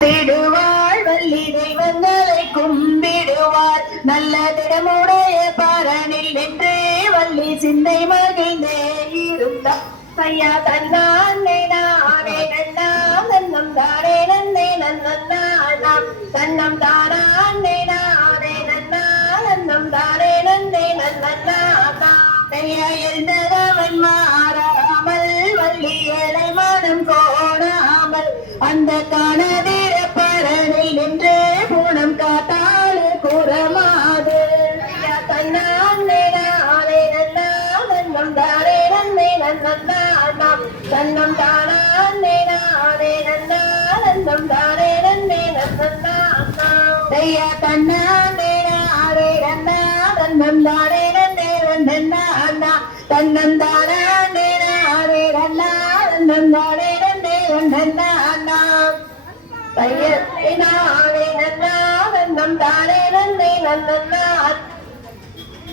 திடுவாள் வள்ளி தெய்வங்களை கும்பிடுவாள் நல்ல திடமுடைய பாரனில் நின்றே வள்ளி சிந்தை மகிழ்ந்தே இருந்தாள் ஐயா தன்னானே நானே நன்னாம் நன்னம் தானே நன்னே நன்னாம் தன்னம் தானே நானே நன்னா நன்னம் தானே நன்னே நன்னாம் ஐயா எழுந்தவன் மாறாமல் வள்ளி ஏழை மனம் கோணாமல் அந்த காணதிர பரனில் நின்று பூணம் காத்தாள் கூறமாது தன்னானே நானே நன்னம் தானே நன்னே நன்னாம் தன்னம் தானே நானே நன்னம் தானே நன்னே நன்னாம் ஐயா தன்னானே நானே நன்னம் தானே நன்னே நன்னாம் தன்னம் தானே நானே நன்னம் தானே நன்னே நன்னாம் பையத்தினாலே நன்னா நன்னம் தானே நன்னே நன்னாம்